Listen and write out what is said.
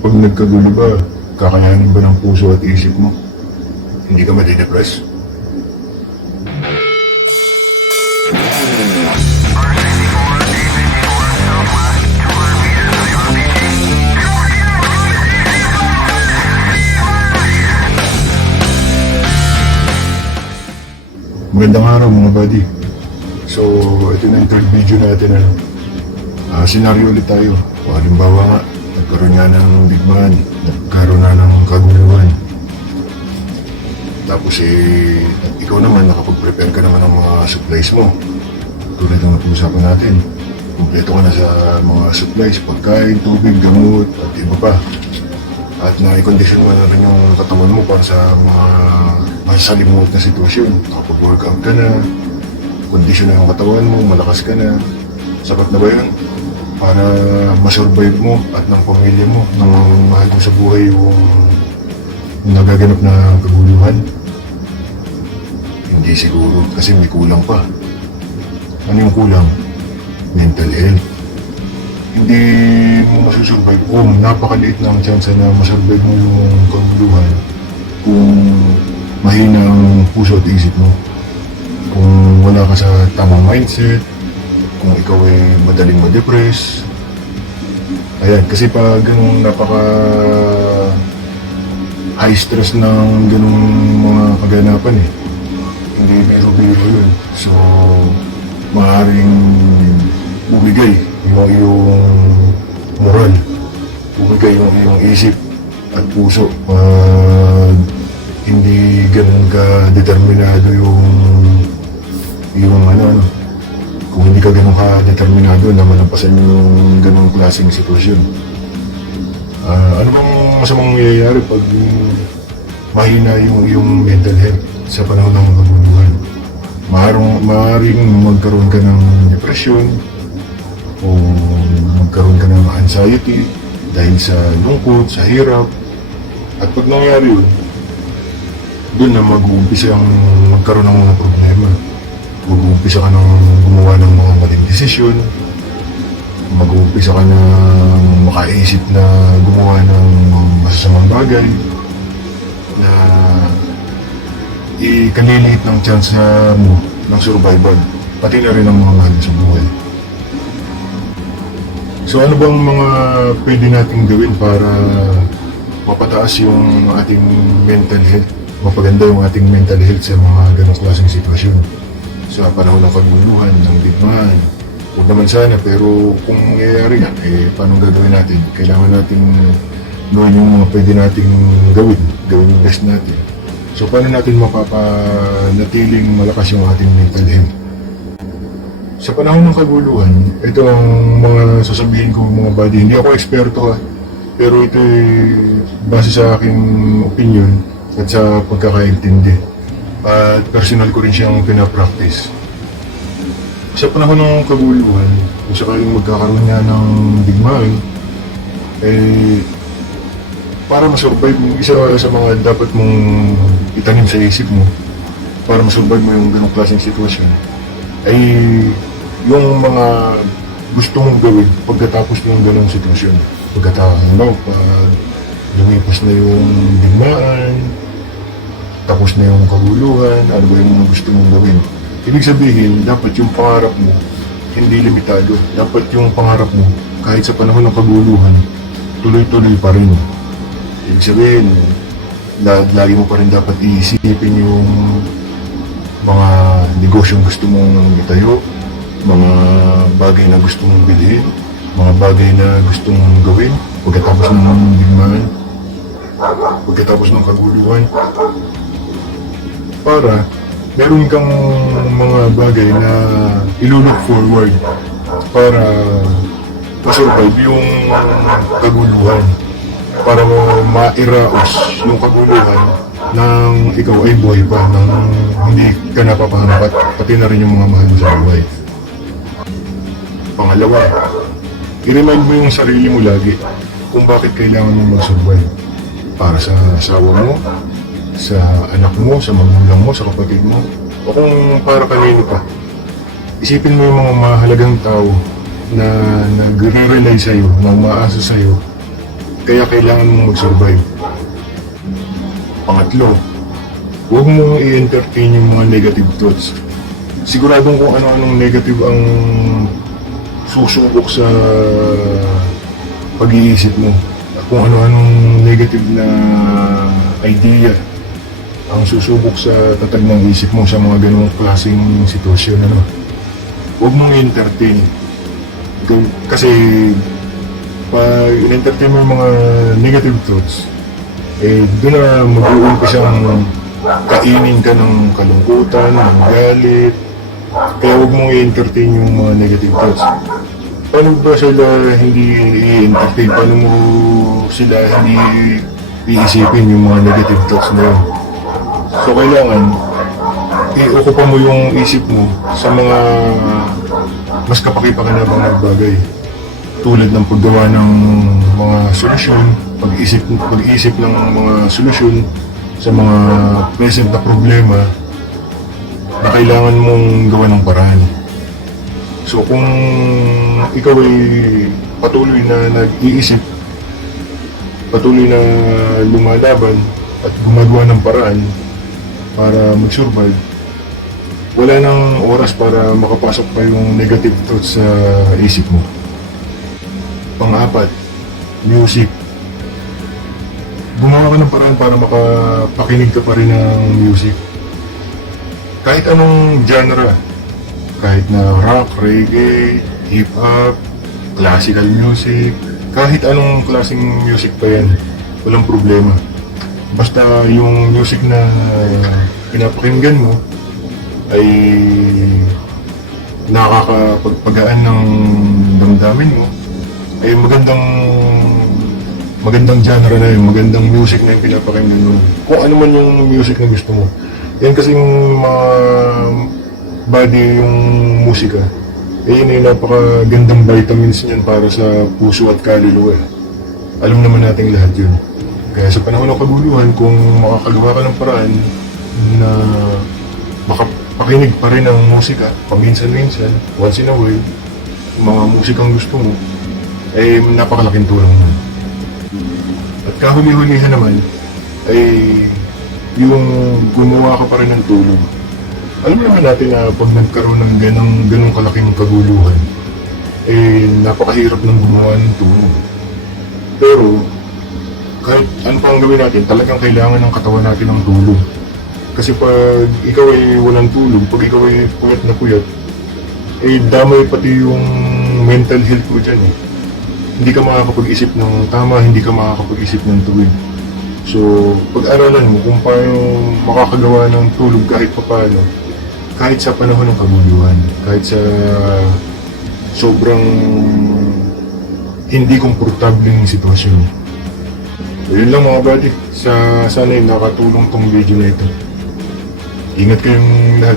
Pag nagkagulo ba, kakayanin ba ng puso at isip mo? Hindi ka madidepress? Magandang araw mga buddy. So, ito na yung third video natin. Senaryo ulit tayo. O halimbawa nga, nagkaroon nga ng digmaan, nagkaroon na ng kaguluhan. Tapos ikaw naman, nakapag-prepare ka naman ng mga supplies mo. Tulad ng napag-usapan natin. Kompleto ka na sa mga supplies, pagkain, tubig, gamot, at iba pa. At na-condition mo na rin yung katawan mo para sa mga masalimuot na sitwasyon. Nakapag-workout ka na, kondisyon na yung katawan mo, malakas ka na. Sapat na ba yun? Para masurvive mo at ng pamilya mo, ng mahal mo sa buhay yung nagaganap na kaguluhan? Hindi siguro, kasi may kulang pa. Ano yung kulang? Mental health. Hindi mo masusurvive kung napakaliit na ang chance na masurvive mo yung kaguluhan kung mahina ang puso at isip mo, kung wala ka sa tamang mindset, kung ikaw ay madaling ma-depress. Ayan, kasi pag ganun napaka high stress ng ganung mga kaganapan hindi biro-biro yun. So, maaaring bumigay yung moral, bumigay yung iyong isip at puso. Hindi ganun ka determinado yung kung hindi ka ganun ka determinado na malampasan yung ganung klaseng sitwasyon. Ano bang masamang mangyayari pag mahina yung mental health sa panahon ng kaguluhan? Maaaring magkaroon ka ng depression o magkaroon ka ng anxiety dahil sa lungkot, sa hirap. At pag nangyari yun, doon na mag-uumpisa ang magkaroon ng mga problema. Mag-uumpisa ka ng gumawa ng mga maling desisyon. Mag-uumpisa ka ng makaisip na gumawa ng masasamang bagay na ikaliliit ng chance mo ng survival, pati na rin ang mga mahal sa buhay. So ano bang mga pwede nating gawin para mapataas yung ating mental health, mapaganda yung ating mental health sa mga ganong klaseng sitwasyon? Sa panahon ng kaguluhan, ng digmaan, huwag naman sana, pero kung mangyayari nga, paano gagawin natin? Kailangan nating gawin yung mga pwede nating gawin yung best natin. So paano natin mapapanatiling malakas yung ating mental health? Sa panahon ng kaguluhan, ito ang mga sasabihin ko mga buddy. Hindi ako eksperto pero ito ay base sa aking opinion at sa pagkakaintindi. At personal ko rin siyang pinapractice. Sa panahon ng kaguluhan, kung sakaling magkakaroon niya ng digmaan, para masurvive mo, isa sa mga dapat mong itanim sa isip mo para masurvive mo yung ganong klaseng sitwasyon ay yung mga gusto mong gawin pagkatapos ng ganong sitwasyon. Pagkatapos pag lumipas na yung digmaan, tapos na yung kaguluhan, ano ba yung mga gusto mong gawin? Ibig sabihin, dapat yung pangarap mo hindi limitado. Dapat yung pangarap mo, kahit sa panahon ng kaguluhan, tuloy-tuloy pa rin. Ibig sabihin, lagi mo pa rin dapat iisipin yung mga negosyong gusto mong itayo, mga bagay na gusto mong bilhin, mga bagay na gusto mong gawin pagkatapos ng digmaan, pagkatapos ng kaguluhan, para meron kang mga bagay na ilo-look forward para masurvive yung kaguluhan, para mo mairaos yung kaguluhan nang ikaw ay buhay pa, nang hindi ka napapahamak at pati na rin yung mga mahal mo sa buhay. Pangalawa, i-remind mo yung sarili mo lagi kung bakit kailangan mo mag-survive. Para sa asawa mo, sa anak mo, sa magulang mo, sa kapatid mo, o kung para kanino pa. Isipin mo yung mga mahalagang tao na nagre-rely sa'yo, na umaasa sa'yo Kaya kailangan mong mag-survive. Pangatlo, huwag mong i-entertain yung mga negative thoughts. Siguradong kung ano-anong negative ang susubok sa pag-iisip mo. At kung ano-anong negative na idea ang susubok sa tatag ng isip mo sa mga ganong klaseng sitwasyon. Huwag mong i-entertain. Kasi pag in-entertain mo yung mga negative thoughts, doon na mag-uumpisang kainin ka ng kalungkutan, ng galit. Kaya huwag mong i-entertain yung mga negative thoughts. Paano ba sila hindi i-entertain? Paano mo sila hindi iisipin yung mga negative thoughts na yun? So kailangan i-okupa mo yung isip mo sa mga mas kapaki-pakinabang na bagay. Tulad ng paggawa ng mga solusyon, pag-isip ng mga solusyon sa mga present na problema na kailangan mong gawa ng paraan. So kung ikaw ay patuloy na nag-iisip, patuloy na lumalaban at gumagawa ng paraan para mag-survive, wala nang oras para makapasok pa yung negative thoughts sa isip mo. Pang-apat, music. Gumawa ka ng paraan para makapakinig ka pa rin ng music. Kahit anong genre, kahit na rock, reggae, hip-hop, classical music, kahit anong klaseng music pa yan, walang problema. Basta yung music na pinapakinggan mo ay nakakapagpagaan ng damdamin mo, ay magandang genre na yun, magandang music na yung pinapakinggan mo. Kung ano man yung music na gusto mo. Yan kasi yung mga body yung musika. Yun yung napakagandang vitamins niyan para sa puso at kaluluwa. Alam naman natin lahat yun. Kaya sa panahon ng kaguluhan, kung makakagawa ka ng paraan na makapakinig pa rin ng musika, paminsan-minsan, once in a while, mga musikang gusto mo, ay napakalaking tulong mo. At kahuli-hulihan naman, ay yung gumawa ka pa rin ng tulong. Alam naman natin na pag nagkaroon ng ganong kalaking kaguluhan, napakahirap ng gumawa ng tulong. Pero, kahit ano pa ang gawin natin, talagang kailangan ng katawan natin ng tulong. Kasi pag ikaw ay walang tulong, pag ikaw ay puyat na puyat, damay pati yung mental health mo dyan. Hindi ka makakapag-isip ng tama, hindi ka makakapag-isip ng tuwid. So, pag-aralan mo kung paano makakagawa ng tulog kahit paano, kahit sa panahon ng kaguluhan, kahit sa sobrang hindi komportableng sitwasyon. So, yun lang mga buddy. Sana nakatulong tong video na ito. Ingat kayong lahat.